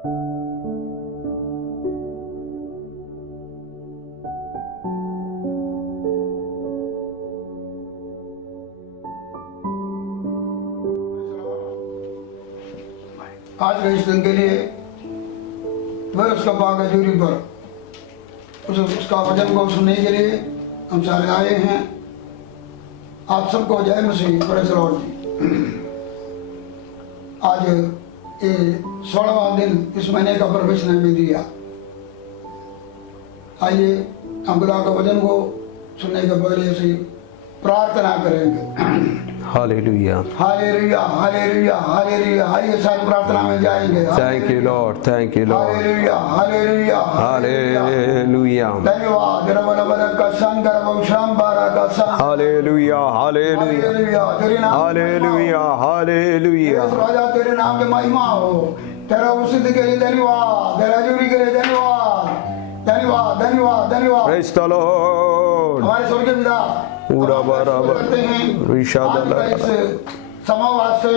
आज के इस दिन के लिए वह उसका पाक हजूरी पर उसका वचन को सुनने के लिए हम सारे आए हैं। आप सबको जय मसीह प्रेज़ लॉर्ड जी। आज ये 16वां दिन इस महीने का परमेश्वर ने हमें दिया। आइए हम खुदा के वचन को सुनने के पहले से प्रार्थना करेंगे। Hallelujah hallelujah hallelujah hallelujah. आइए सारी प्रार्थना में जाएंगे। Thank you Lord, thank you Lord. Hallelujah hallelujah hallelujah धन्यवाद रब का संग रब शाम बारा का संग। हालेलुया हालेलुया तेरे नाम हालेलुया हालेलुया। राजा तेरे नाम की महिमा हो। तेरा उपस्थिति के लिए धन्यवाद, तेरा हजूरी के लिए धन्यवाद धन्यवाद धन्यवाद धन्यवाद। Praise the Lord. हमारे स्वर्गीय पिता पूरा बराबर करते हैं रिशादा इस समावास से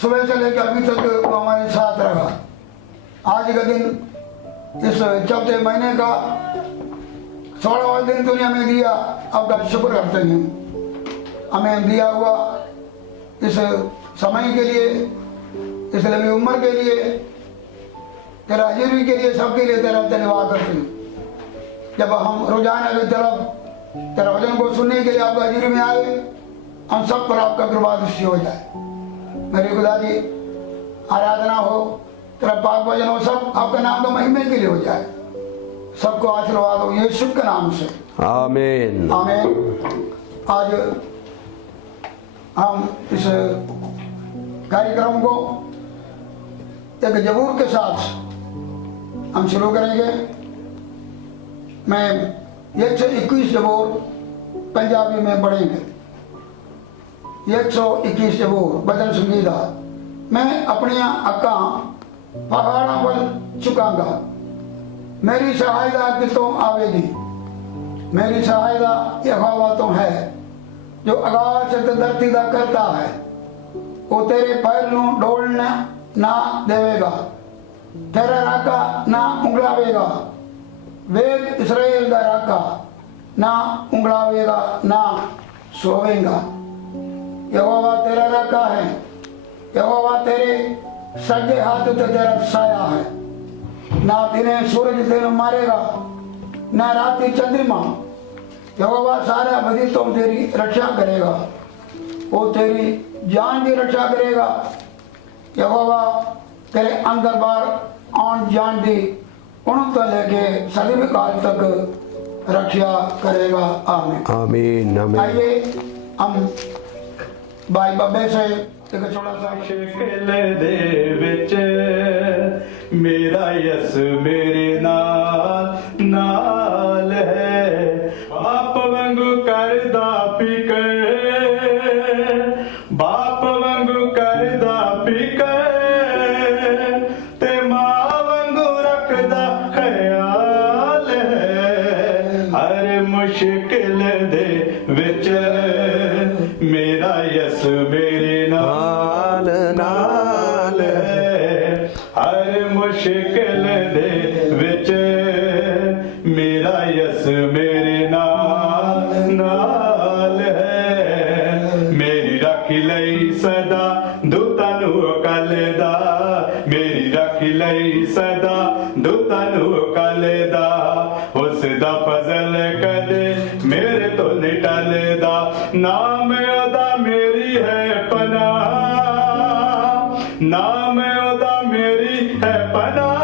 सुबह से लेकर अभी तक वो हमारे साथ रहा। आज का दिन इस चौथे महीने का 16वां दिन तूने हमें दिया। आपका शुक्र करते हैं हमें दिया हुआ इस समय के लिए, इस लंबी उम्र के लिए, तेरा हजूरी के लिए, सबके लिए तेरा धन्यवाद करते हैं। जब हम रोजाना की तरफ तेरा वचन को सुनने के लिए आपका हजूरी में आए, हम सब पर आपका कृपा दृष्टि हो जाए। मेरे खुदा जी आराधना हो, तेरा पाक वचन हो, सब आपका नाम का महिमा के लिए हो जाए। सबको आशीर्वाद हो यीशु के नाम से, आमीन आमीन। आज हम इस कार्यक्रम को एक जबूर के साथ हम शुरू करेंगे। मैं 121 जबूर पंजाबी में पढ़ेंगे। 121 जबूर भजन संगीता। मैं अपनियां अक्कां पहाड़ां पर चुकांगा, मेरी सहायता कितों आवेगी। मेरी सहायता यहोवा तो है जो आकाश ते धरती दा करता है। वो तेरे पैर नूं डोलना ना देवेगा, तेरा राका ना उंगलावेगा। वेद इसराइल दा राका ना उंगलावेगा ना सोवेगा। यहोवा तेरा राका है, यहोवा तेरे सज्जे हाथ ते तेरा साया है। ना दिने सूरज तेरे मारेगा ना राति चंद्रमा। यहोवा सारा बदी तो तेरी रक्षा करेगा, वो तेरी जान की रक्षा करेगा। यहोवा तेरे अंदर बाहर आन जान दी उन तो लेके सदी काल तक रक्षा करेगा। आमीन आमीन आमीन। आइए हम भाई बाबे से एक छोटा सा मुश्किल दे विच मेरा यस मेरे नाल नाल है। बाप वांगू करदा फिकर, बाप वांगू करदा फिकर, ते मां वांगू रखदा ख्याल है। हर मुश्किल दे विच मेरा यस मेरे नाल नाल है। हर मुश्किल दे विच मेरा यस मेरे नाल नाल है। मेरी राखी लई सदा दूतां नूं कलदा, मेरी राखी लई सदा दूतां नूं कलदा। उस दा फजल कदे मेरे तो नहीं टलदा। नाम ओदा मेरी है पनाह, नाम ओदा मेरी है पनाह।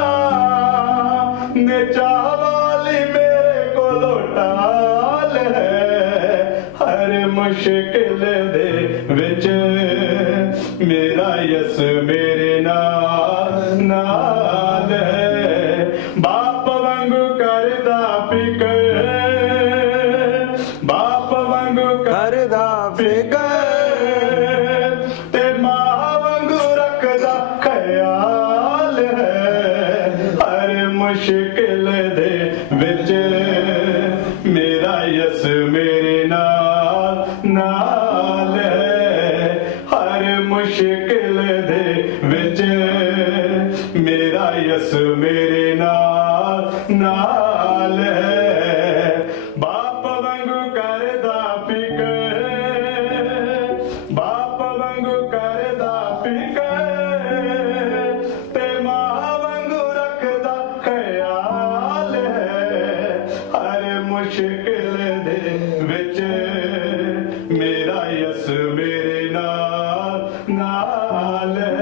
नेचा वाली मेरे को टाल है। हर मुश्किल दे विच मेरा यस मेरे नाल नाल है। बाप वांगू करदा फिकर, बाप वांगू करदा फिकर, ते मां वांगू रखदा ख्याल है। हर मुश्किल दे विच मेरा यस मेरे नाल नाल है। हर मुश्किल मेरा यसु मेरे नाल है। बाप वांगू करदा फिकर, बाप वांगू करदा फिकर, ते मां वांगू रखदा ख्याल है। हर मुश्किल दे विच मेरा यसु मेरे नाल है।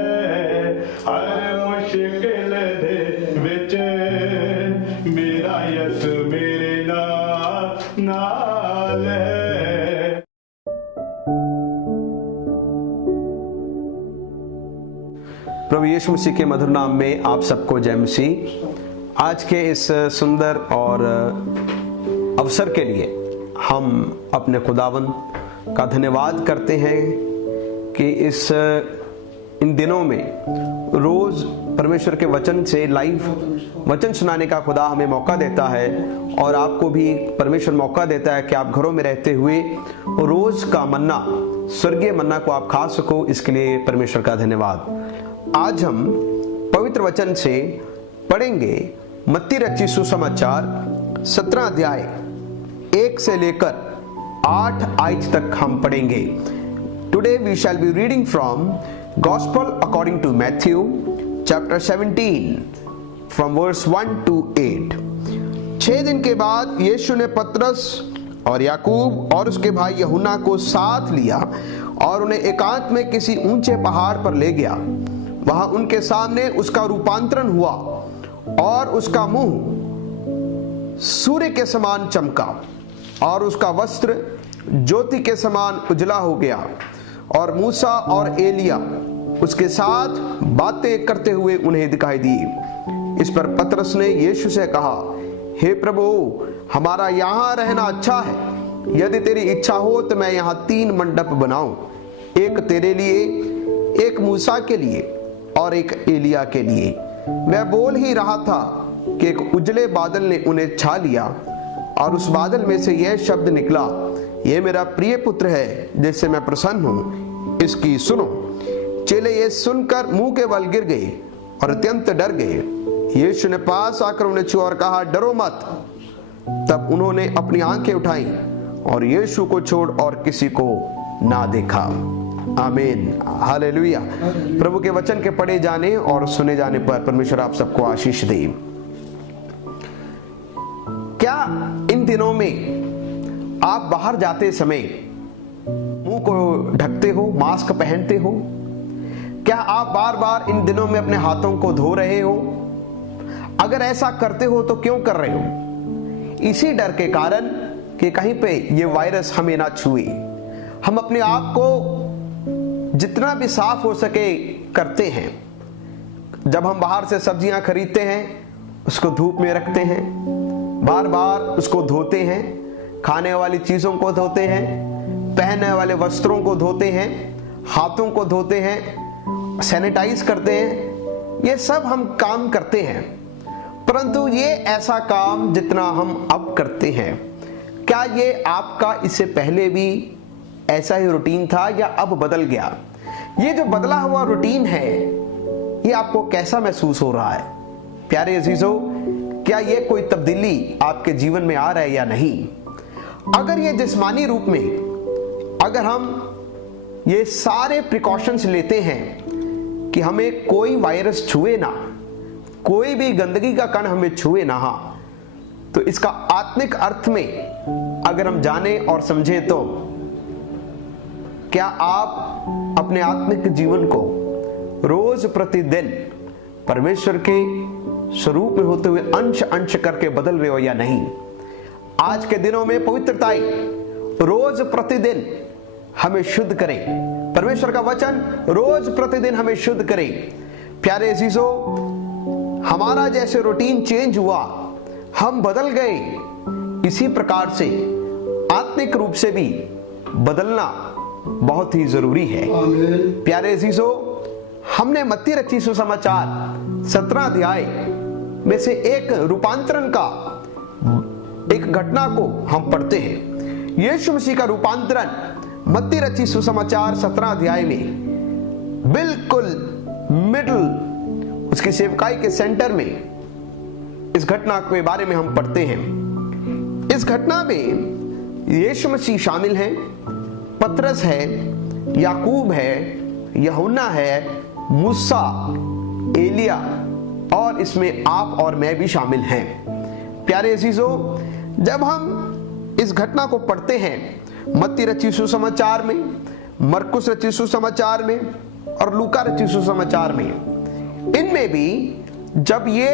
हर मुश्किल दे विच मेरा यसु मेरे नाल है। प्रभु यीशु मसीह के मधुर नाम में आप सबको जय मसीह। आज के इस सुंदर और अवसर के लिए हम अपने खुदावन का धन्यवाद करते हैं कि इन दिनों में रोज परमेश्वर के वचन से लाइव वचन सुनाने का खुदा हमें मौका देता है, और आपको भी परमेश्वर मौका देता है कि आप घरों में रहते हुए रोज का मन्ना, स्वर्गीय मन्ना को आप खा सको। इसके लिए परमेश्वर का धन्यवाद। आज हम पवित्र वचन से पढ़ेंगे मत्ती रचित सुसमाचार 17 अध्याय 1 से लेकर 8 आयत तक हम पढ़ेंगे। Today we shall be reading from gospel according to Matthew chapter 17 from verse 1 to 8। 6 दिन के बाद यीशु ने पतरस और याकूब और उसके भाई यूहन्ना को साथ लिया और उन्हें एकांत में किसी ऊंचे पहाड़ पर ले गया। वहां उनके सामने उसका रूपांतरण हुआ और उसका मुंह सूर्य के समान चमका और उसका वस्त्र ज्योति के समान उजला हो गया। और मूसा और एलिया उसके साथ बातें करते हुए उन्हें दिखाई दिए। इस पर पतरस ने यीशु से कहा, हे प्रभु, हमारा यहाँ रहना अच्छा है। यदि तेरी इच्छा हो तो मैं यहाँ 3 मंडप बनाऊं, एक तेरे लिए, एक मूसा के लिए और एक एलिया के लिए। मैं बोल ही रहा था कि एक उजले बादल ने उन्हें छा लिया और उस बादल में से यह शब्द निकला, ये मेरा प्रिय पुत्र है जिससे मैं प्रसन्न हूं, इसकी सुनो। चेले ये सुनकर मुंह के बल गिर गए और अत्यंत डर गए। यीशु ने पास आकर उन्हें छुआ और कहा, डरो मत। तब उन्होंने अपनी आंखें उठाई और यीशु को छोड़ और किसी को ना देखा। आमीन, हालेलुया। प्रभु के वचन के पढ़े जाने और सुने जाने पर परमेश्वर आप सबको आशीष दे। क्या इन दिनों में आप बाहर जाते समय मुंह को ढकते हो, मास्क पहनते हो? क्या आप बार बार इन दिनों में अपने हाथों को धो रहे हो? अगर ऐसा करते हो तो क्यों कर रहे हो? इसी डर के कारण कि कहीं पे ये वायरस हमें ना छुए। हम अपने आप को जितना भी साफ हो सके करते हैं। जब हम बाहर से सब्जियां खरीदते हैं उसको धूप में रखते हैं, बार बार उसको धोते हैं, खाने वाली चीजों को धोते हैं, पहनने वाले वस्त्रों को धोते हैं, हाथों को धोते हैं, सैनिटाइज करते हैं। ये सब हम काम करते हैं, परंतु ये ऐसा काम जितना हम अब करते हैं, क्या ये आपका इससे पहले भी ऐसा ही रूटीन था या अब बदल गया? ये जो बदला हुआ रूटीन है ये आपको कैसा महसूस हो रहा है? प्यारे अजीजों, क्या ये कोई तब्दीली आपके जीवन में आ रहा है या नहीं? अगर ये जिस्मानी रूप में अगर हम ये सारे प्रिकॉशंस लेते हैं कि हमें कोई वायरस छुए ना, कोई भी गंदगी का कण हमें छुए ना, तो इसका आत्मिक अर्थ में अगर हम जाने और समझें तो क्या आप अपने आत्मिक जीवन को रोज प्रतिदिन परमेश्वर के स्वरूप में होते हुए अंश अंश करके बदल रहे हो या नहीं? आज के दिनों में पवित्रताई रोज प्रतिदिन हमें शुद्ध करे। परमेश्वर का वचन रोज प्रतिदिन हमें शुद्ध करे। प्यारे अजीजों, हमारा जैसे रूटीन चेंज हुआ, हम बदल गए, इसी प्रकार से आत्मिक रूप से भी बदलना बहुत ही जरूरी है। प्यारे अजीजों, हमने मत्ती रचित सुसमाचार 17 अध्याय में से एक रूपांतरण का एक घटना को हम पढ़ते हैं। यीशु मसीह का रूपांतरण मत्ती रचित सुसमाचार 17 अध्याय में बिल्कुल मिडिल उसकी सेवकाई के सेंटर में इस घटना के बारे में हम पढ़ते हैं। इस घटना में यीशु मसीह शामिल हैं, पतरस है, याकूब है, यूहन्ना है, मूसा, एलिया और इसमें आप और मैं भी शामिल हैं। प्यारे अजीजों, जब हम इस घटना को पढ़ते हैं मत्ती रचित सुसमाचार में, मरकुस रचित सुसमाचार में और लूका रचित सुसमाचार में, इनमें भी जब ये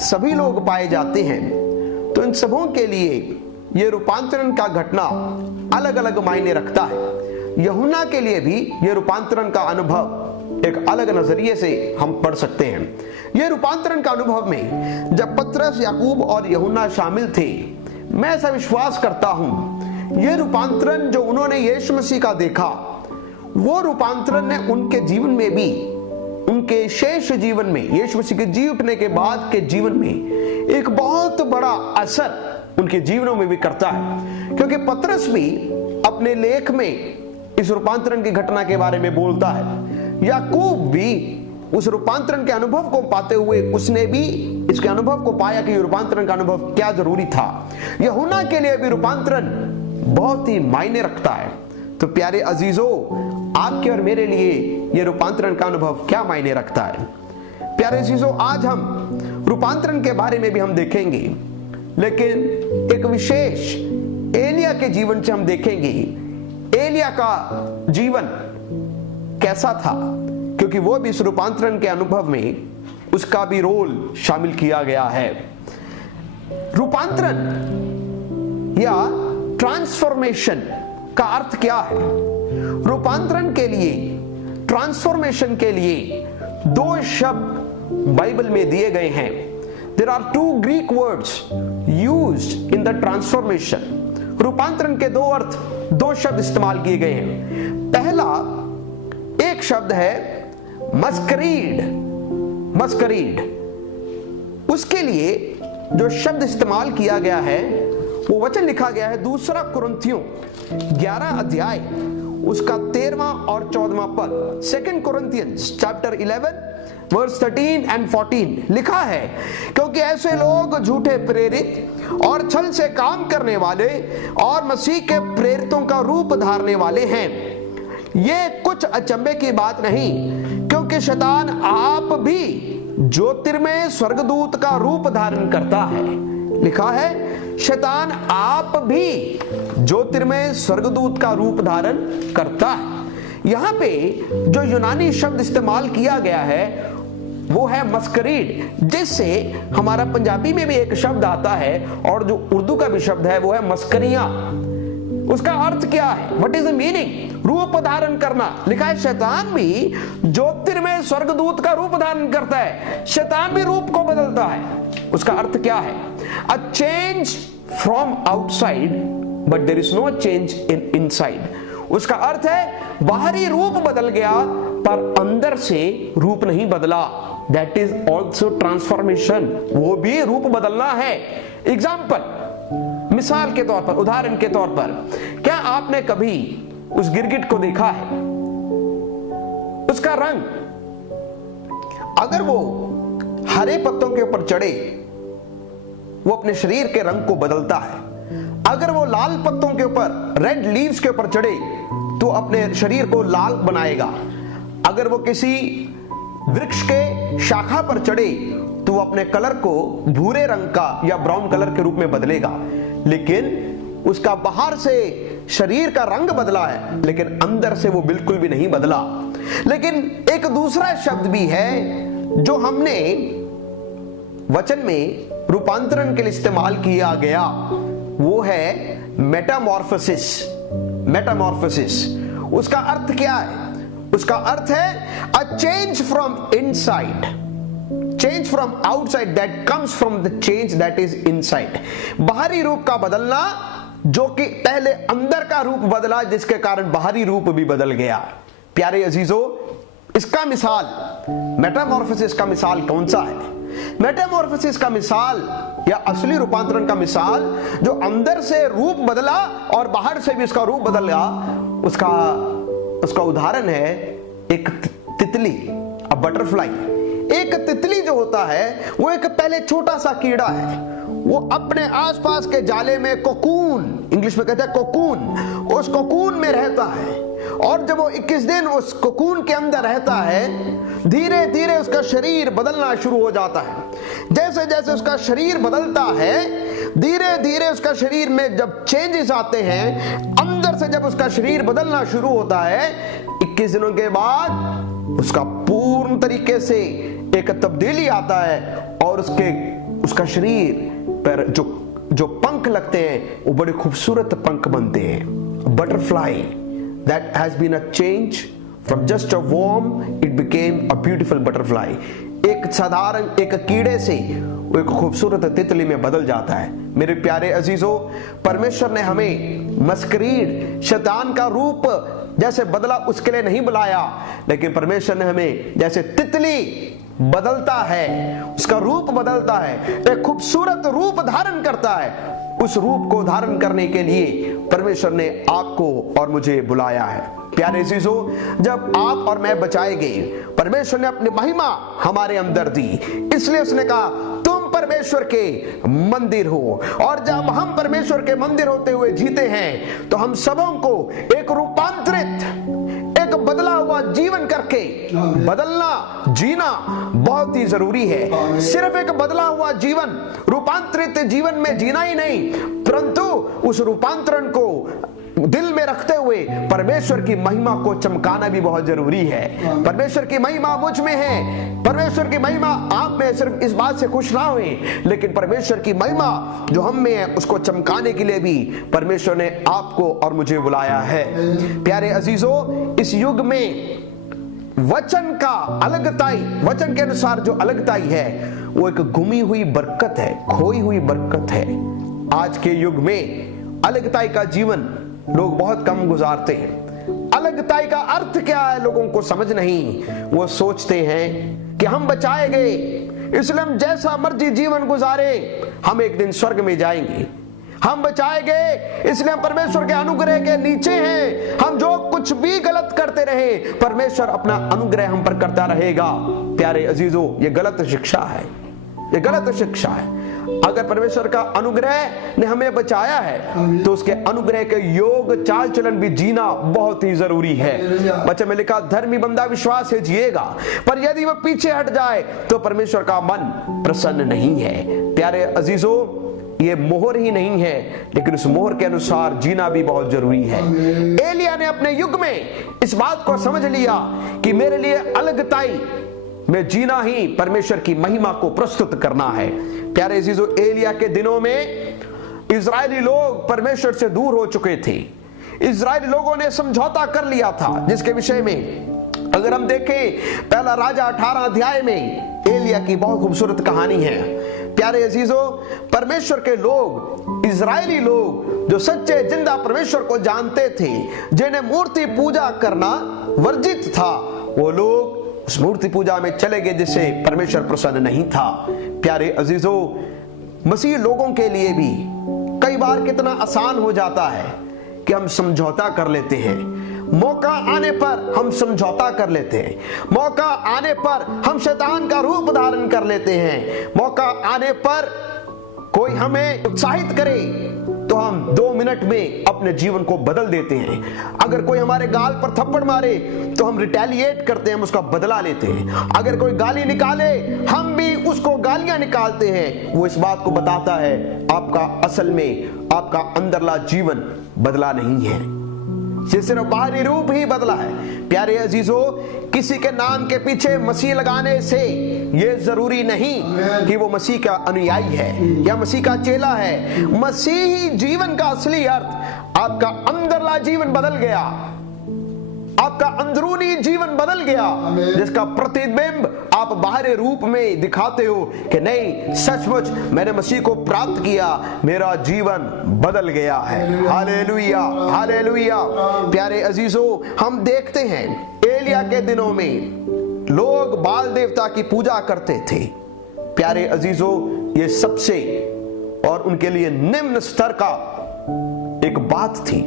सभी लोग पाए जाते हैं तो इन सबों के लिए ये रूपांतरण का घटना अलग अलग मायने रखता है। यूहन्ना के लिए भी ये रूपांतरण का अनुभव एक अलग नजरिए से हम पढ़ सकते हैं। ये रूपांतरण का अनुभव में जब पतरस, याकूब और यूहन्ना शामिल थे, मैं ऐसा विश्वास करता हूं ये रूपांतरण जो उन्होंने यीशु मसीह का देखा, वो रूपांतरण ने उनके जीवन में भी, उनके शेष जीवन में, यीशु मसीह के जी उठने के बाद के जीवन में एक बहुत बड़ा असर उनके जीवनों में भी करता है। क्योंकि पतरस भी अपने लेख में इस रूपांतरण की घटना के बारे में बोलता है, याकूब भी उस रूपांतरण के अनुभव को पाते हुए उसने भी इसके अनुभव को पाया कि रूपांतरण का अनुभव क्या जरूरी था। यूहन्ना के लिए भी रूपांतरण बहुत ही मायने रखता है। तो प्यारे अजीजों, आपके और मेरे लिए यह रूपांतरण का अनुभव क्या मायने रखता है? प्यारे अजीजों, आज हम रूपांतरण के बारे में भी हम देखेंगे, लेकिन एक विशेष एलिया के जीवन से हम देखेंगे एलिया का जीवन कैसा था, क्योंकि वो भी इस रूपांतरण के अनुभव में उसका भी रोल शामिल किया गया है। रूपांतरण या ट्रांसफॉर्मेशन का अर्थ क्या है? रूपांतरण के लिए, ट्रांसफॉर्मेशन के लिए दो शब्द बाइबल में दिए गए हैं। There are two Greek words used in the transformation. रूपांतरण के दो अर्थ, दो शब्द इस्तेमाल किए गए हैं। पहला एक शब्द है मस्करीड, मस्करीड। उसके लिए जो शब्द इस्तेमाल किया गया है वो वचन लिखा गया है दूसरा कुरिन्थियों 11 अध्याय उसका 13वां और 14वां पद। 2 Corinthians chapter 11 verse 13 and 14 लिखा है, क्योंकि ऐसे लोग झूठे प्रेरित और छल से काम करने वाले और मसीह के प्रेरितों का रूप धारने वाले हैं। ये कुछ अचंभे की बात नहीं, क्योंकि शैतान आप भी ज्योतिर्मय स्वर्गदूत का रूप धारण करता है। लिखा है शैतान आप भी ज्योतिर्मय स्वर्गदूत का रूप धारण करता है। यहां पे जो यूनानी शब्द इस्तेमाल किया गया है वो है मस्करीड, जिससे हमारा पंजाबी में भी एक शब्द आता है और जो उर्दू का भी शब्द है वो है मस्करियां। उसका अर्थ क्या है? What is the meaning? रूप धारण करना। लिखा है शैतान भी ज्योतिर्मय स्वर्गदूत का रूप धारण करता है, शैतान भी रूप को बदलता है। उसका अर्थ क्या है? A change from outside but there is no change in inside. उसका अर्थ है बाहरी रूप बदल गया पर अंदर से रूप नहीं बदला। That is also transformation. वो भी रूप बदलना है। एग्जाम्पल, मिसाल के तौर पर, उदाहरण के तौर पर, क्या आपने कभी उस गिरगिट को देखा है? उसका रंग अगर वो हरे पत्तों के ऊपर चढ़े वो अपने शरीर के रंग को बदलता है। अगर वो लाल पत्तों के ऊपर, रेड लीव्स के ऊपर चढ़े तो अपने शरीर को लाल बनाएगा। अगर वो किसी वृक्ष के शाखा पर चढ़े तो वो अपने कलर को भूरे रंग का या ब्राउन कलर के रूप में बदलेगा। लेकिन उसका बाहर से शरीर का रंग बदला है, लेकिन अंदर से वो बिल्कुल भी नहीं बदला। लेकिन एक दूसरा शब्द भी है जो हमने वचन में रूपांतरण के लिए इस्तेमाल किया गया, वो है मेटामॉर्फोसिस। मेटामॉर्फोसिस उसका अर्थ क्या है? उसका अर्थ है a change from inside, change from outside that comes from the change that is inside. बाहरी रूप का बदलना जो कि पहले अंदर का रूप बदला, जिसके कारण बाहरी रूप भी बदल गया। प्यारे अजीजों, इसका मिसाल, मेटामॉर्फोसिस का मिसाल कौन सा है? मेटामॉर्फोसिस का मिसाल या असली रूपांतरण का मिसाल जो अंदर से रूप बदला और बाहर से भी उसका रूप बदल गया, उसका उदाहरण है एक तितली, अ बटरफ्लाई। एक तितली जो होता है वो एक पहले छोटा सा कीड़ा है, वो अपने आसपास के जाले में कोकून, इंग्लिश में कहते हैं कोकून, उस कोकून में रहता है। और जब वो 21 दिन उस कोकून के अंदर रहता है, धीरे धीरे उसका शरीर बदलना शुरू हो जाता है। जैसे जैसे उसका शरीर बदलता है, धीरे धीरे उसका शरीर में जब चेंजेस आते हैं, अंदर से जब उसका शरीर बदलना शुरू होता है, 21 दिनों के बाद उसका पूर्ण तरीके से एक तब्दीली आता है और उसका शरीर पर जो पंख लगते हैं वो बड़े खूबसूरत पंख बनते हैं। Butterfly that has been a change from just a worm, it became a beautiful butterfly। एक साधारण एक कीड़े से वो एक खूबसूरत तितली में बदल जाता है। मेरे प्यारे अजीजों, परमेश्वर ने हमें मस्करीड, शैतान का रूप जैसे बदला उसके लिए नहीं बुलाया, लेकिन परमेश्वर ने हमें जैसे तितली बदलता है, उसका रूप बदलता है, एक खूबसूरत रूप धारण करता है, उस रूप को धारण करने के लिए परमेश्वर ने आपको और मुझे बुलाया है। प्यारे अजीजों, जब आप और मैं बचाए गए, परमेश्वर ने अपनी महिमा हमारे अंदर दी, इसलिए उसने कहा तुम परमेश्वर के मंदिर हो। और जब हम परमेश्वर के मंदिर होते हुए जीते हैं तो हम सबों को एक रूपांतरित, एक बदला हुआ जीवन करके बदलना, जीना बहुत ही जरूरी है। सिर्फ एक बदला हुआ जीवन, रूपांतरित जीवन में जीना ही नहीं, परंतु उस रूपांतरण को दिल में रखते हुए परमेश्वर की महिमा को चमकाना भी बहुत जरूरी है। परमेश्वर की महिमा मुझ में है, परमेश्वर की महिमा आप में, सिर्फ इस बात से खुश ना हुए, लेकिन परमेश्वर की महिमा जो हम में है उसको चमकाने के लिए भी परमेश्वर ने आपको और मुझे बुलाया है। प्यारे अजीजों, इस युग में वचन का अलगताई, वचन के अनुसार जो अलगताई है वो एक गुमी हुई बरकत है, खोई हुई बरकत है। आज के युग में अलगताई का जीवन लोग बहुत कम गुजारते हैं। अलगताई का अर्थ क्या है लोगों को समझ नहीं। वो सोचते हैं कि हम बचाए गए, इसलिए हम जैसा मर्जी जीवन गुजारे, हम एक दिन स्वर्ग में जाएंगे। हम बचाए गए इसलिए हम परमेश्वर के अनुग्रह के नीचे हैं, हम जो कुछ भी गलत करते रहे परमेश्वर अपना अनुग्रह हम पर करता रहेगा। प्यारे अजीजों, ये गलत शिक्षा है, ये गलत शिक्षा है। अगर परमेश्वर का अनुग्रह ने हमें बचाया है तो उसके अनुग्रह के योग चाल चलन भी जीना बहुत ही जरूरी है। वचन में लिखा, धर्मी बंदा विश्वास से जिएगा, पर यदि वह पीछे हट जाए तो परमेश्वर का मन प्रसन्न नहीं है। प्यारे अजीजों, ये मोहर ही नहीं है, लेकिन उस मोहर के अनुसार जीना भी बहुत जरूरी है। एलिया ने अपने युग में इस बात को समझ लिया कि मेरे लिए अलगताई में जीना ही परमेश्वर की महिमा को प्रस्तुत करना है। प्यारे अजीजों, एलिया के दिनों में इजरायली लोग परमेश्वर से दूर हो चुके थे। इजरायली लोगों ने समझौता कर लिया था, जिसके विषय में अगर हम देखें पहला राजा 18 अध्याय में एलिया की बहुत खूबसूरत कहानी है। प्यारे अजीजों, परमेश्वर के लोग, इजरायली लोग जो सच्चे जिंदा परमेश्वर को जानते थे, जिन्हें मूर्ति पूजा करना वर्जित था, वो लोग उस मूर्ति पूजा में चले गए जिससे परमेश्वर प्रसन्न नहीं था। प्यारे अजीजों, मसीह लोगों के लिए भी कई बार कितना आसान हो जाता है कि हम समझौता कर लेते हैं। मौका आने पर हम समझौता कर लेते हैं, मौका आने पर हम शैतान का रूप धारण कर लेते हैं, मौका आने पर कोई हमें उत्साहित करे तो हम 2 मिनट में अपने जीवन को बदल देते हैं। अगर कोई हमारे गाल पर थप्पड़ मारे तो हम रिटेलिएट करते हैं, हम उसका बदला लेते हैं। अगर कोई गाली निकाले हम भी उसको गालियां निकालते हैं। वो इस बात को बताता है आपका असल में आपका अंदरला जीवन बदला नहीं है, सिर्फ बाहरी रूप ही बदला है। प्यारे अजीजों, किसी के नाम के पीछे मसीह लगाने से यह जरूरी नहीं कि वो मसीह का अनुयायी है या मसीह का चेला है। मसीही जीवन का असली अर्थ आपका अंदरला जीवन बदल गया, आपका अंदरूनी जीवन बदल गया, जिसका प्रतिबिंब आप बाहरी रूप में दिखाते हो कि नहीं, सचमुच मैंने मसीह को प्राप्त किया, मेरा जीवन बदल गया है। Hallelujah, hallelujah. प्यारे अजीजों, हम देखते हैं एलिया के दिनों में लोग बाल देवता की पूजा करते थे। प्यारे अजीजों, ये सबसे और उनके लिए निम्न स्तर का एक बात थी।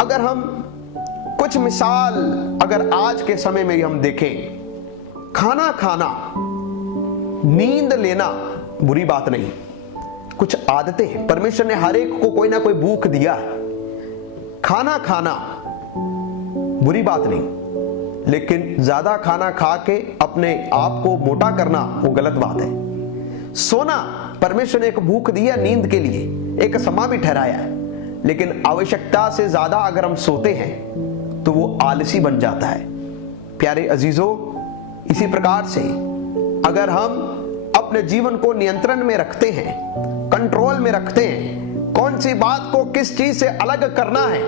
अगर हम कुछ मिसाल अगर आज के समय में हम देखें, खाना खाना, नींद लेना बुरी बात नहीं। कुछ आदतें हैं, परमेश्वर ने हर एक को कोई ना कोई भूख दिया है। खाना खाना बुरी बात नहीं, लेकिन ज्यादा खाना खा के अपने आप को मोटा करना वो गलत बात है। सोना परमेश्वर ने एक भूख दी है नींद के लिए, एक समय भी ठहराया है, लेकिन आवश्यकता से ज्यादा अगर हम सोते हैं तो वो आलसी बन जाता है। प्यारे अजीजों, इसी प्रकार से अगर हम अपने जीवन को नियंत्रण में रखते हैं, कंट्रोल में रखते हैं, कौन सी बात को किस चीज से अलग करना है,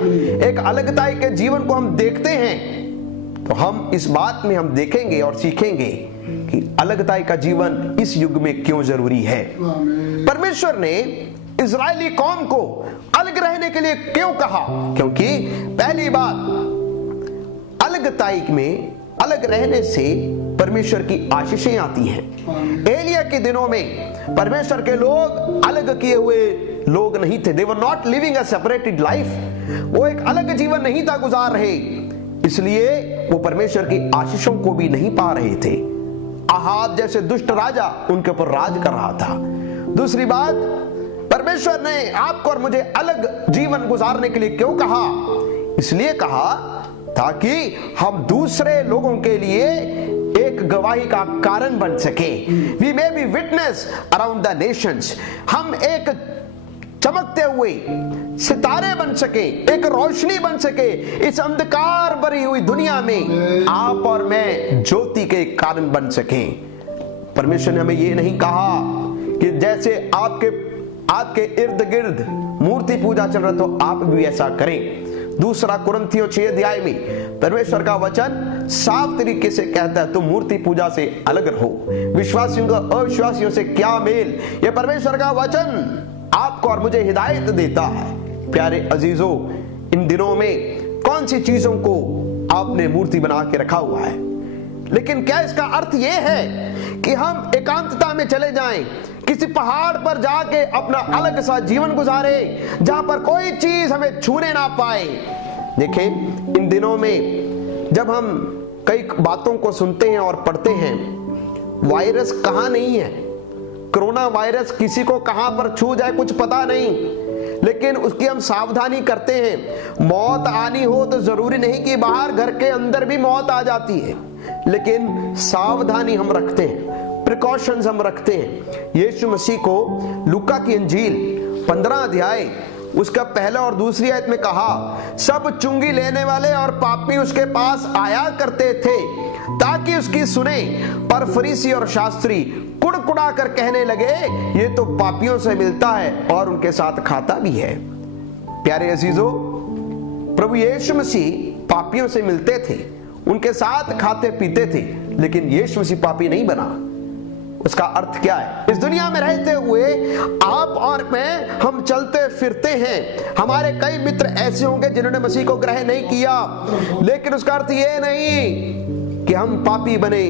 एक अलगताई के जीवन को हम देखते हैं, तो हम इस बात में हम देखेंगे और सीखेंगे कि अलगताई का जीवन इस युग में क्यों जरूरी है। परमेश्वर ने इजरायली कौम को अलग रहने के लिए क्यों कहा? क्योंकि पहली बात, अलगताई में अलग रहने से परमेश्वर की आशीषें आती हैं। एलिया के दिनों में परमेश्वर के लोग अलग किए हुए लोग नहीं थे। They were not living a separated life। वो एक अलग जीवन नहीं था गुजार रहे, इसलिए वो परमेश्वर की आशीषों को भी नहीं पा रहे थे। आहाब जैसे दुष्ट राजा उनके ऊपर राज कर रहा था। दूसरी बात, परमेश्वर ने आपको और मुझे अलग जीवन गुजारने के लिए क्यों कहा? इसलिए कहा ताकि हम दूसरे लोगों के लिए एक गवाही का कारण बन सके। We may be witness around the nations। हम एक चमकते हुए सितारे बन सके, एक रोशनी बन सके इस अंधकार भरी हुई दुनिया में। आप और मैं ज्योति के कारण बन सके। परमेश्वर ने हमें ये नहीं कहा कि जैसे आपके इर्द गिर्द मूर्ति पूजा चल रहा तो आप भी ऐसा करें। दूसरा कुरिन्थियों 6 अध्याय में परमेश्वर का वचन साफ तरीके से कहता है तुम मूर्ति पूजा से अलग रहो। विश्वासियों का अविश्वासियों से क्या मेल, यह परमेश्वर का वचन आपको और मुझे हिदायत देता है। प्यारे अजीजों, इन दिनों में कौन सी चीजों को आपने मूर्ति बना के रखा हुआ है? लेकिन क्या इसका अर्थ यह है कि हम एकांतता में चले जाएं, किसी पहाड़ पर जाके अपना अलग सा जीवन गुजारें जहां पर कोई चीज हमें छूने ना पाए? देखें, इन दिनों में जब हम कई बातों को सुनते हैं और पढ़ते हैं, वायरस कहां नहीं है, कोरोना वायरस किसी को कहां पर छू जाए कुछ पता नहीं, लेकिन उसकी हम सावधानी करते हैं। मौत आनी हो तो जरूरी नहीं कि बाहर घर के अंदर भी मौत आ जाती है, लेकिन सावधानी हम रखते हैं, प्रिकॉशंस हम रखते हैं। यीशु मसीह को लूका की इंजील 15 अध्याय उसका पहला और दूसरी आयत में कहा, सब चुंगी लेने वाले और पापी उसके पास आया करते थे ताकि उसकी सुने, पर फरीसी और शास्त्री कुड़कुड़ा कर कहने लगे ये तो पापियों से मिलता है और उनके साथ खाता भी है। प्यारे अजीजों, प्रभु यीशु मसीह पापियों से मिलते थे, उनके साथ खाते पीते थे, लेकिन यीशु मसीह पापी नहीं बना। उसका अर्थ क्या है? इस दुनिया में रहते हुए आप और मैं हम चलते फिरते हैं। हमारे कई मित्र ऐसे होंगे जिन्होंने मसीह को ग्रहण नहीं किया, लेकिन उसका अर्थ ये नहीं कि हम पापी बने,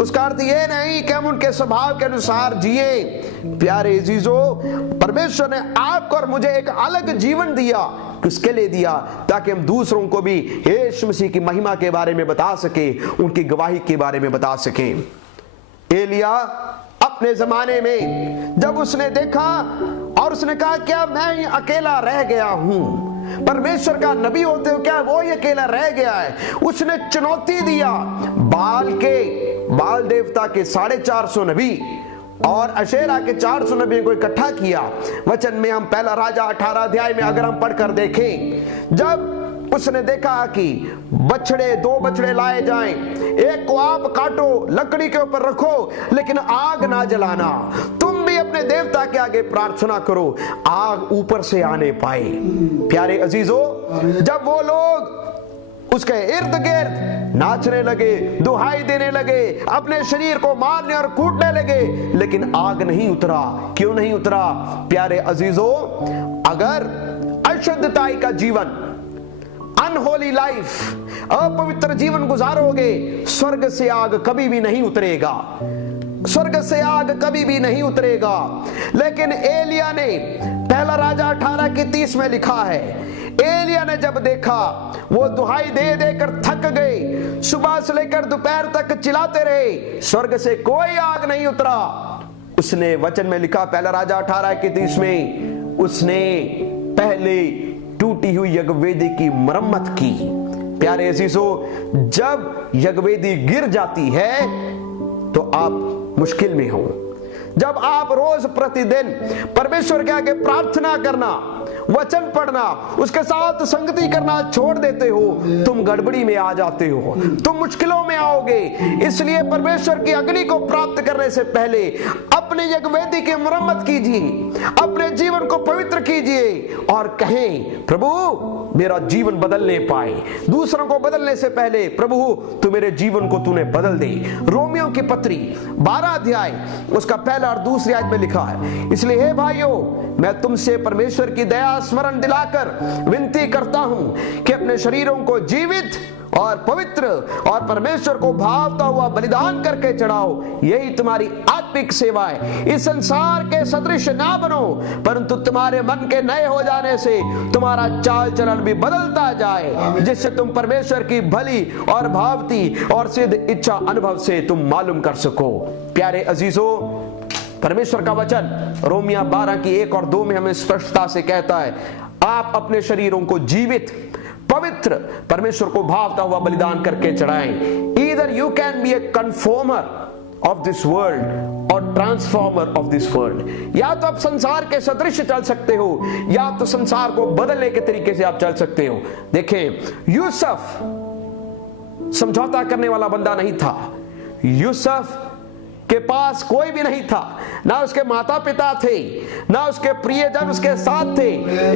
उसका अर्थ ये नहीं कि हम उनके स्वभाव के अनुसार जिए। प्यारे अजीजों, परमेश्वर ने आपको और मुझे एक अलग जीवन दिया। किसके लिए दिया? ताकि हम दूसरों को भी यीशु मसीह की महिमा के बारे में बता सके, उनकी गवाही के बारे में बता सके। एलिया अपने जमाने में जब उसने देखा और उसने कहा क्या मैं ही अकेला रह गया हूं? परमेश्वर का नबी होते हुए क्या वो ही अकेला रह गया है? उसने चुनौती दिया बाल देवता के 450 नबी और अशेरा के 400 नबियों को इकट्ठा किया। वचन में हम पहला राजा 18 अध्याय में अगर हम पढ़कर देखें, जब उसने देखा कि दो बछड़े लाए जाएं, एक को आप काटो, लकड़ी के ऊपर रखो, लेकिन आग ना जलाना, तुम भी अपने देवता के आगे प्रार्थना करो, आग ऊपर से आने पाए। प्यारे अजीजों, जब वो लोग उसके इर्द गिर्द नाचने लगे, दुहाई देने लगे, अपने शरीर को मारने और कूटने लगे, लेकिन आग नहीं उतरा। क्यों नहीं उतरा? प्यारे अजीजों, अगर अशुद्धताई का जीवन, अनहोली लाइफ, अपवित्र जीवन गुजारोगे, स्वर्ग से आग कभी भी नहीं उतरेगा, स्वर्ग से आग कभी भी नहीं उतरेगा। लेकिन एलिया ने पहला राजा 18 की 30 में लिखा है, एलिया ने जब देखा, वो दुहाई दे देकर थक गए, सुबह से लेकर दोपहर तक चिल्लाते रहे, स्वर्ग से कोई आग नहीं उतरा। उसने वचन में लिखा, पहला राजा 18:31 में, उसने पहले टूटी हुई यज्ञवेदी की मरम्मत की। प्यारे अजीजों, जब यज्ञवेदी गिर जाती है तो आप मुश्किल में हो। जब आप रोज प्रतिदिन परमेश्वर के आगे प्रार्थना करना, वचन पढ़ना, उसके साथ संगति करना छोड़ देते हो, तुम गड़बड़ी में आ जाते हो, तुम मुश्किलों में आओगे। इसलिए परमेश्वर की अग्नि को प्राप्त करने से पहले अपने यज्ञवेदी की मरम्मत कीजिए, अपने जीवन को पवित्र कीजिए और कहें, प्रभु मेरा जीवन बदलने पाए। दूसरों को बदलने से पहले, प्रभु तू मेरे जीवन को तूने बदल दे। रोमियो की पत्री 12 अध्याय उसका पहला और दूसरी आयत में लिखा है, इसलिए हे भाइयों, मैं तुमसे परमेश्वर की दया स्मरण दिलाकर विनती करता हूं कि अपने शरीरों को जीवित और पवित्र और परमेश्वर को भावता हुआ बलिदान करके चढ़ाओ, यही तुम्हारी आत्मिक सेवा है। इस संसार के सदृश ना बनो, परंतु तुम्हारे मन के नए हो जाने से तुम्हारा चाल चलन भी बदलता जाए, जिससे तुम परमेश्वर की भली और भावती और सिद्ध इच्छा अनुभव से तुम मालूम कर सको। प्यारे अजीजों, परमेश्वर का वचन रोमिया 12 की 1 और 2 में हमें स्पष्टता से कहता है, आप अपने शरीरों को जीवित पवित्र परमेश्वर को भावता हुआ बलिदान करके चढ़ाएं। Either you can be a conformer of this world और ट्रांसफॉर्मर ऑफ दिस वर्ल्ड। या तो आप संसार के सदृश चल सकते हो, या तो संसार को बदलने के तरीके से आप चल सकते हो। देखें, यूसुफ समझौता करने वाला बंदा नहीं था। यूसुफ के पास कोई भी नहीं था, ना उसके माता पिता थे, ना उसके प्रियजन उसके साथ थे।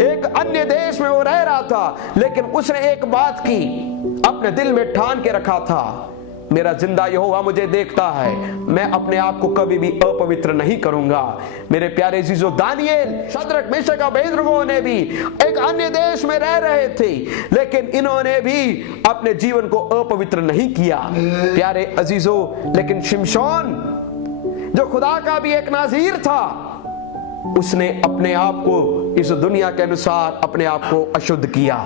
एक अन्य देश में वो रह रहा था, लेकिन उसने एक बात की, अपने दिल में ठान के रखा था, मेरा जिंदा यहोवा मुझे देखता है, मैं अपने आप को कभी भी अपवित्र नहीं करूंगा। मेरे प्यारे अजीजों, दानियेल, शद्रक, मेशक, अबेदनगो ने भी एक अन्य देश में रह रहे थे, लेकिन इन्होंने भी अपने जीवन को अपवित्र नहीं किया। प्यारे अजीजों, लेकिन शिमशोन जो खुदा का भी एक नाज़ीर था, उसने अपने आप को इस दुनिया के अनुसार अपने आप को अशुद्ध किया।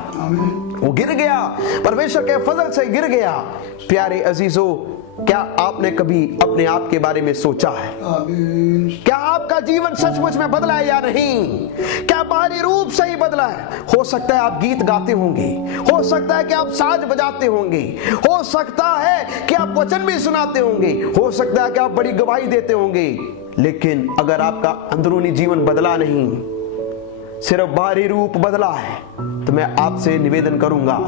वो गिर गया, परमेश्वर के फजल से गिर गया। प्यारे अजीजों, क्या आपने कभी अपने आप के बारे में सोचा है? क्या आपका जीवन सचमुच में बदला है या नहीं? क्या बाहरी रूप से ही बदला है? हो सकता है आप गीत गाते होंगे, हो सकता है कि आप साज बजाते होंगे, हो सकता है कि आप वचन भी सुनाते होंगे, हो सकता है कि आप बड़ी गवाही देते होंगे, लेकिन अगर आपका अंदरूनी जीवन बदला नहीं, सिर्फ बाहरी रूप बदला है, तो मैं आपसे निवेदन करूंगा,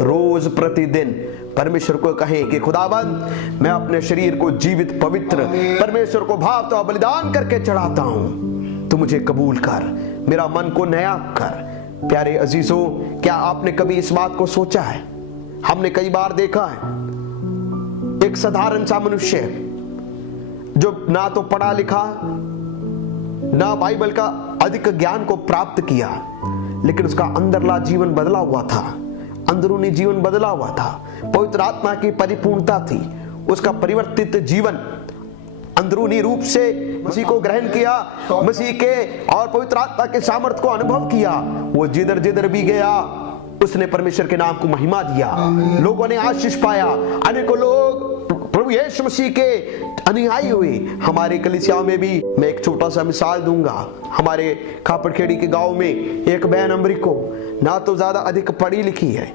रोज प्रतिदिन परमेश्वर को कहें कि खुदाबंद, मैं अपने शरीर को जीवित पवित्र परमेश्वर को भावता बलिदान करके चढ़ाता हूं, तू मुझे कबूल कर, मेरा मन को नया कर। प्यारे अजीजों, क्या आपने कभी इस बात को सोचा है? हमने कई बार देखा है, एक साधारण सा मनुष्य जो ना तो पढ़ा लिखा, ना बाइबल का अधिक ज्ञान को प्राप्त किया, लेकिन उसका अंदरला जीवन बदला हुआ था, अंदरूनी जीवन बदला हुआ था, पवित्र आत्मा की परिपूर्णता थी, उसका परिवर्तित जीवन, अंदरूनी रूप से मसीह को ग्रहण किया, मसीह के और पवित्र आत्मा के सामर्थ्य को अनुभव किया, वो जिधर जिधर भी गया उसने परमेश्वर के नाम को महिमा दिया, लोगों ने आशीष पाया, अनेकों लोग प्रभु यीशु मसीह के अनुयायी हुए। हमारे कलीसिया में भी मैं एक छोटा सा मिसाल दूंगा। हमारे खापड़खेड़ी के गांव में एक बहन अमरीको, ना तो ज्यादा अधिक पढ़ी लिखी है,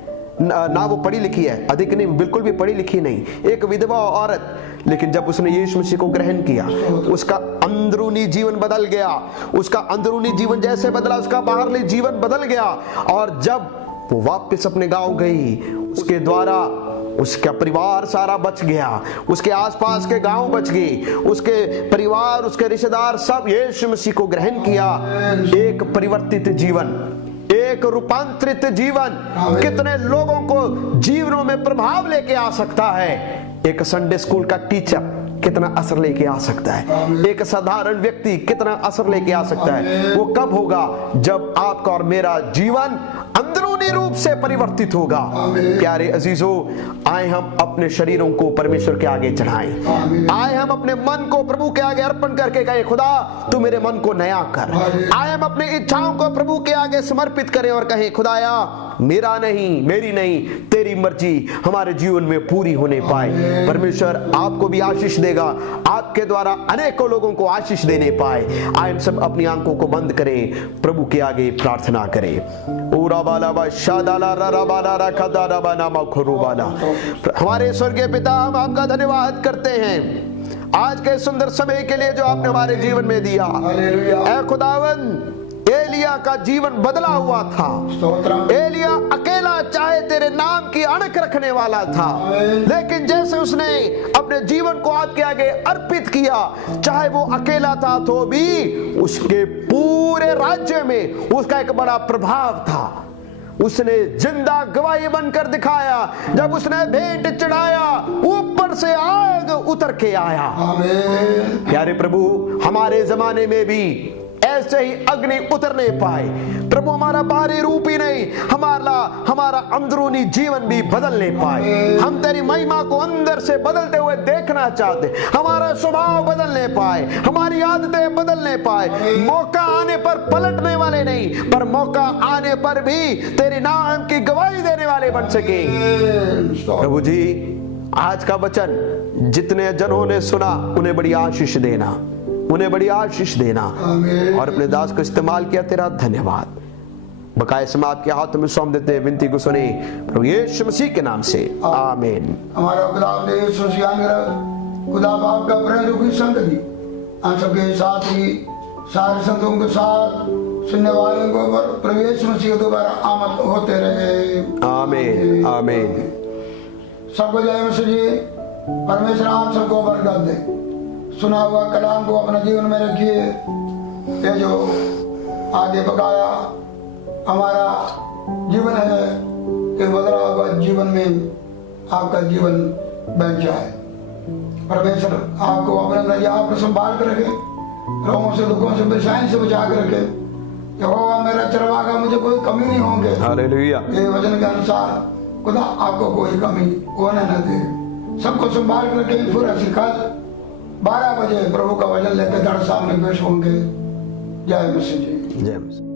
ना वो पढ़ी लिखी है, अधिक नहीं, बिल्कुल भी पढ़ी लिखी नहीं, एक विधवा औरत, लेकिन जब उसने यीशु मसीह को ग्रहण किया, उसका अंदरूनी जीवन बदल गया। उसका अंदरूनी जीवन जैसे बदला, उसका बाहरी जीवन बदल गया। और जब वो वापस अपने गांव गई, उसके द्वारा उसका परिवार सारा बच गया, उसके आसपास के गांव बच गए, उसके परिवार, उसके रिश्तेदार सब यीशु मसीह को ग्रहण किया। एक परिवर्तित जीवन, एक रूपांतरित जीवन कितने लोगों को जीवनों में प्रभाव लेके आ सकता है। एक संडे स्कूल का टीचर कितना असर लेके आ सकता है, एक साधारण व्यक्ति कितना असर लेके आ सकता है। वो कब होगा? जब आपका और मेरा जीवन अंदरूनी रूप रूप से परिवर्तित होगा। आमीन। प्यारे अजीजों, आए हम अपने शरीरों को परमेश्वर के आगे चढ़ाएं। आमीन। आए हम अपने मन को प्रभु के आगे अर्पण करके कहें, खुदा तू मेरे मन को नया कर। आमीन। आए हम अपनी इच्छाओं को प्रभु के आगे समर्पित करें और कहें, खुदाया मेरा नहीं, मेरी नहीं, तेरी मर्जी हमारे जीवन में पूरी होने पाए। परमेश्वर आपको भी आशीष देगा, आपके द्वारा अनेकों लोगों को आशीष देने पाए। आए हम सब अपनी आंखों को बंद करें, प्रभु के आगे प्रार्थना करें। ओरा बाला बा शादाला रा बाला रा खदारा बा नामा खुरू बाला। हमारे स्वर्गीय पिता, हम आपका धन्यवाद करते हैं आज के सुंदर समय के लिए जो आपने हमारे जीवन में दिया। हालेलुया। ऐ खुदावन, एलिया का जीवन बदला हुआ था। स्तोत्रम। एलिया अकेला चाहे तेरे नाम की अणख रखने वाला था, लेकिन जैसे उसने अपने जीवन को आपके आगे अर्पित किया, चाहे वो अकेला था तो भी उसके पूरे राज्य में उसका एक बड़ा प्रभाव था। उसने जिंदा गवाही बनकर दिखाया। जब उसने भेंट चढ़ाया, ऊपर से आग उतर के आया। आमीन। प्यारे प्रभु, हमारे जमाने में भी ऐसे ही अग्नि उतरने पाए प्रभु। हमारा बाहरी रूप ही नहीं, हमारा अंदरूनी जीवन भी बदलने पाए। हम तेरी महिमा को अंदर से बदलते हुए देखना चाहते। हमारा स्वभाव बदलने पाए, हमारी आदतें बदलने पाए। मौका आने पर पलटने वाले नहीं, पर मौका आने पर भी तेरे नाम की गवाही देने वाले बन सके। प्रभु जी, आज का वचन जितने जनों ने सुना उन्हें बड़ी आशीष देना, उन्हें बड़ी आशीष देना। आमीन। और अपने दास को इस्तेमाल किया, तेरा धन्यवाद। बकाया समय आपके हाथों में सौंप देते हैं, विनती को सुने प्रभु यीशु मसीह के नाम से, आमीन। हमारा खुदा खुदा बाप का प्रेम रूपी संगति हम सबके साथ ही सारे संतों के साथ सुनने वालों को पर प्रभु यीशु मसीह दोबारा आमद होते रहे, आमीन। आमीन। सबको जय मसीह जी। परमेश्वर आप सबको बरकत दे। सुना हुआ कलाम को अपने जीवन में रखिए। ये जो आगे बकाया हमारा जीवन है, कि बदला हुआ जीवन में आपका जीवन बन जाए। परमेश्वर आपको अपने नजर आप संभाल कर रखे, रोगों से, दुखों से, परेशानी से बचा कर रखे। यहोवा मेरा चरवाहा, मुझे कोई कमी नहीं होंगे। हालेलुया। ये वचन के अनुसार खुदा आपको कोई कमी होने न दे। सबको संभाल कर रखे। फिर ऐसी कल 12 बजे प्रभु का वचन लेकर दर सामने पेश होंगे। जय मसीह जी। जय मसीह।